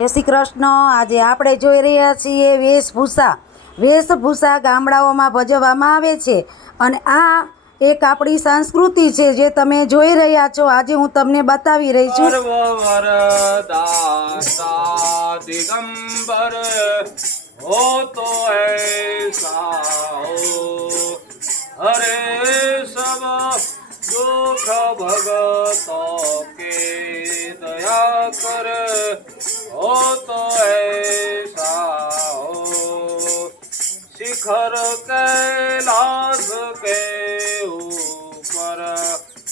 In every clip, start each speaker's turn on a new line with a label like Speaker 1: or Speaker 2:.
Speaker 1: જય શ્રી કૃષ્ણ. આજે આપણે જોઈ રહ્યા છીએ વેશભૂષા. વેશભૂષા ગામડાઓમાં ભજવવામાં આવે છે અને આ એક આપણી સંસ્કૃતિ છે જે તમે જોઈ રહ્યા છો. આજે હું તમને બતાવી રહી છું.
Speaker 2: હરે સબ દુઃખ ભગતો કે શિખર કૈલાસ કે ઉપર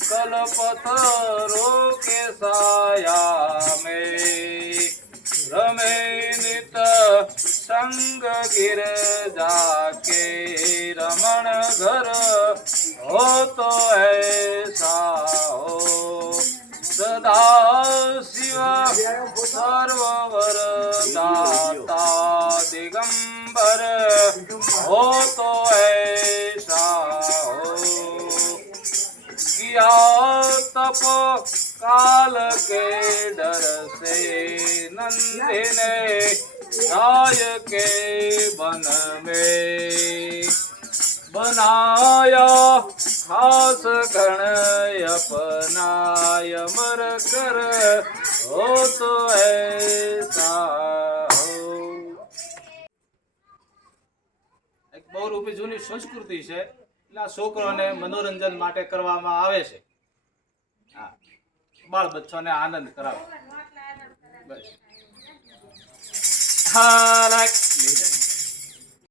Speaker 2: કલપતરો કે સાયા મે. રમે નિત સંગ ગિર જાકે રમણ ઘર હો તો એસા હો સદા શિવ સર્વ दिगंबर हो तो ऐसा हो। किया तप काल के डर से नंदी ने गाय के बन में बनाया खास गण अपनाय मर कर हो तो ऐसा બહુ જૂની સંસ્કૃતિ છે, એટલે આ છોકરોને મનોરંજન માટે કરવામાં આવે છે. હા. બાળ બચ્ચોને આનંદ કરાવે. હા.